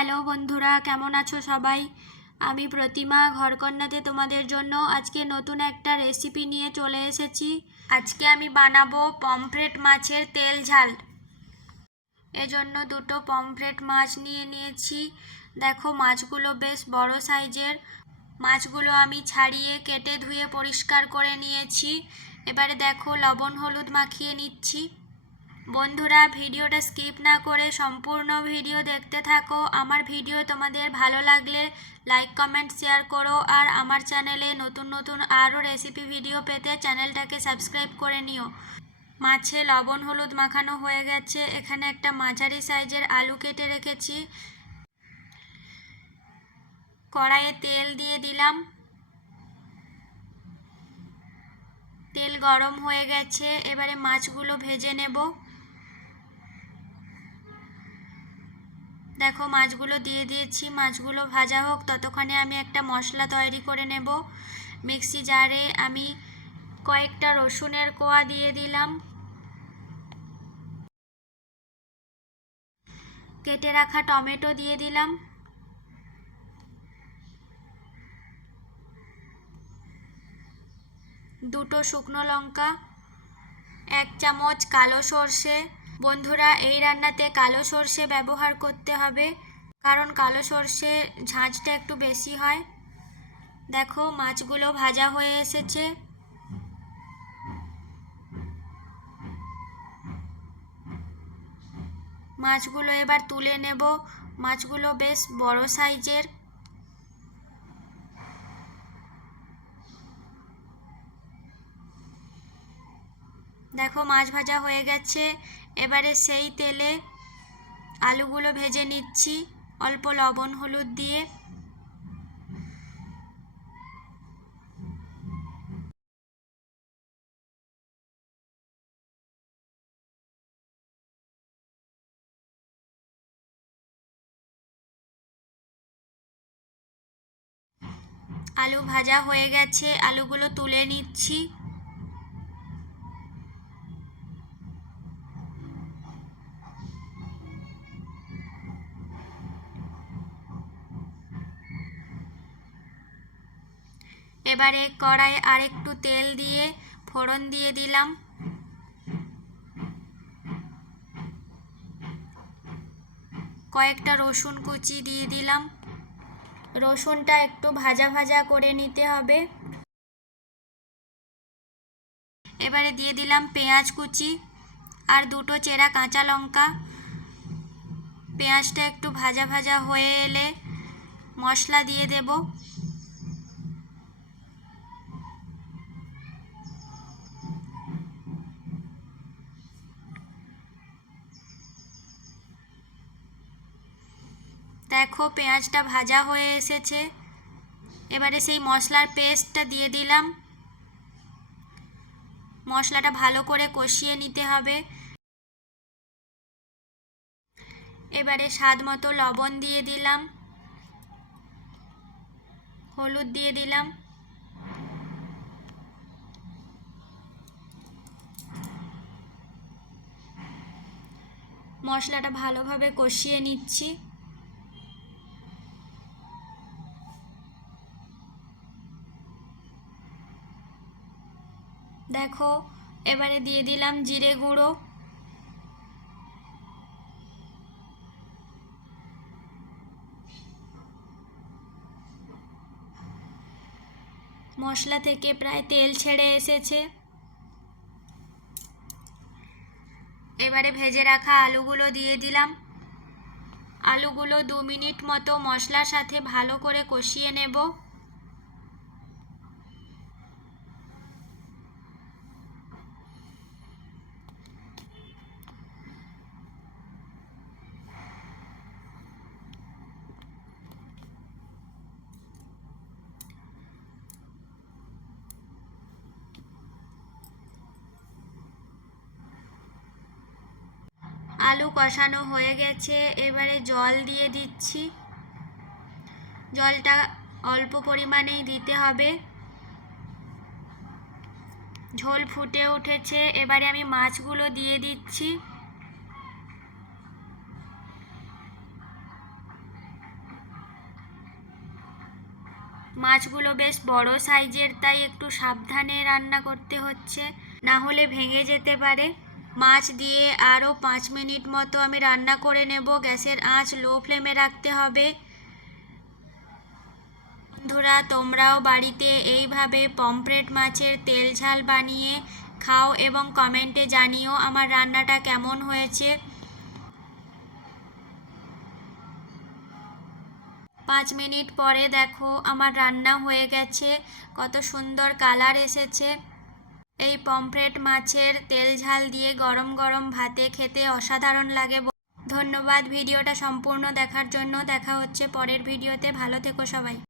Hello বন্ধুরা, কেমন আছো সবাই? আমি প্রতিমা ঘরকন্যাতে তোমাদের জন্য আজকে নতুন একটা রেসিপি নিয়ে চলে এসেছি। আজকে আমি বানাবো পমফ্রেট মাছের তেল ঝাল। এজন্য দুটো পমফ্রেট মাছ নিয়ে নিয়েছি। দেখো, মাছগুলো বেশ বড় সাইজের। মাছগুলো আমি ছাড়িয়ে, কেটে ধুয়ে পরিষ্কার করে নিয়েছি। এবারে দেখো, লবণ হলুদ মাখিয়ে নিচ্ছি। বন্ধুরা, ভিডিওটা স্কিপ না করে সম্পূর্ণ ভিডিও দেখতে থাকো। আমার ভিডিও তোমাদের ভালো লাগলে লাইক কমেন্ট শেয়ার করো আর আমার চ্যানেলে নতুন নতুন আরও রেসিপি ভিডিও পেতে চ্যানেলটাকে সাবস্ক্রাইব করে নিও। মাছে লবণ, হলুদ মাখানো হয়ে গেছে। এখানে একটা মাঝারি সাইজের আলু কেটে রেখেছি। কড়াইয়ে তেল দিয়ে দিলাম। তেল গরম হয়ে গেছে। এবারে মাছগুলো ভেজে নেব। দেখো, মাছগুলো দিয়ে দিয়েছি। মাছগুলো ভাজা হোক, ততক্ষণে আমি একটা মশলা তৈরি করে নেব। মিক্সি জারে আমি কয়েকটা রসুনের কোয়া দিয়ে দিলাম। কেটে রাখা টমেটো দিয়ে দিলাম। দুটো শুকনো লঙ্কা, এক চামচ কালো সর্ষে বন্ধুরা, এই রান্নাতে কালো সর্ষে ব্যবহার করতে হবে, কারণ কালো সর্ষে ঝাঁঝটা একটু বেশি হয়। দেখো, মাছগুলো ভাজা হয়ে এসেছে। মাছগুলো এবার তুলে নেব। মাছগুলো বেশ বড় সাইজের। দেখো মাছ ভাজা হয়ে গেছে। এবারে সেই তেলে আলুগুলো ভেজে নিচ্ছি, অল্প লবণ, হলুদ দিয়ে। আলু ভাজা হয়ে গেছে, আলুগুলো তুলে নিচ্ছি। এবারে কড়াই আরেকটু তেল দিয়ে ফোড়ন দিয়ে দিলাম। কয়েকটা রসুন কুচি দিয়ে দিলাম। রসুনটা একটু ভাজা ভাজা করে নিতে হবে। এবারে দিয়ে দিলাম পেঁয়াজ কুচি আর দুটো চেরা কাঁচা লঙ্কা। পেঁয়াজটা একটু ভাজা ভাজা হয়ে এলে মশলা দিয়ে দেবো। দেখো, পেঁয়াজটা ভাজা হয়ে এসেছে। এবারে সেই মশলার পেস্টটা দিয়ে দিলাম। মশলাটা ভালো করে কষিয়ে নিতে হবে। এবারে স্বাদ মতো লবণ দিয়ে দিলাম। হলুদ দিয়ে দিলাম। মশলাটা ভালোভাবে কষিয়ে নিচ্ছি। দেখো, এবারে দিয়ে দিলাম জিরে গুঁড়ো। মশলা থেকে প্রায় তেল ছেড়ে এসেছে। এবারে ভেজে রাখা আলুগুলো দিয়ে দিলাম। আলুগুলো দু মিনিট মতো মশলার সাথে ভালো করে কষিয়ে নেব। আলু কষানো হয়ে গেছে, এবারে জল দিয়ে দিচ্ছি। জলটা অল্প পরিমাণেই দিতে হবে। ঝোল ফুটে উঠেছে, এবারে আমি মাছগুলো দিয়ে দিচ্ছি। মাছগুলো বেশ বড় সাইজের, তাই একটু সাবধানে রান্না করতে হচ্ছে, না হলে ভেঙে যেতে পারে। মাছ দিয়ে আরও পাঁচ মিনিট মতো আমি রান্না করে নেব। গ্যাসের আঁচ লো ফ্লেমে রাখতে হবে। বন্ধুরা, তোমরাও বাড়িতে এইভাবে পমফ্রেট মাছের তেল ঝাল বানিয়ে খাও এবং কমেন্টে জানিও আমার রান্নাটা কেমন হয়েছে। পাঁচ মিনিট পরে দেখো আমার রান্না হয়ে গেছে। কত সুন্দর কালার এসেছে। এই পমফ্রেট মাছের তেল ঝাল দিয়ে গরম গরম ভাতে খেতে অসাধারণ লাগে ধন্যবাদ। ভিডিওটা সম্পূর্ণ দেখার জন্য দেখা হচ্ছে পরের ভিডিওতে। ভালো থেকো সবাই।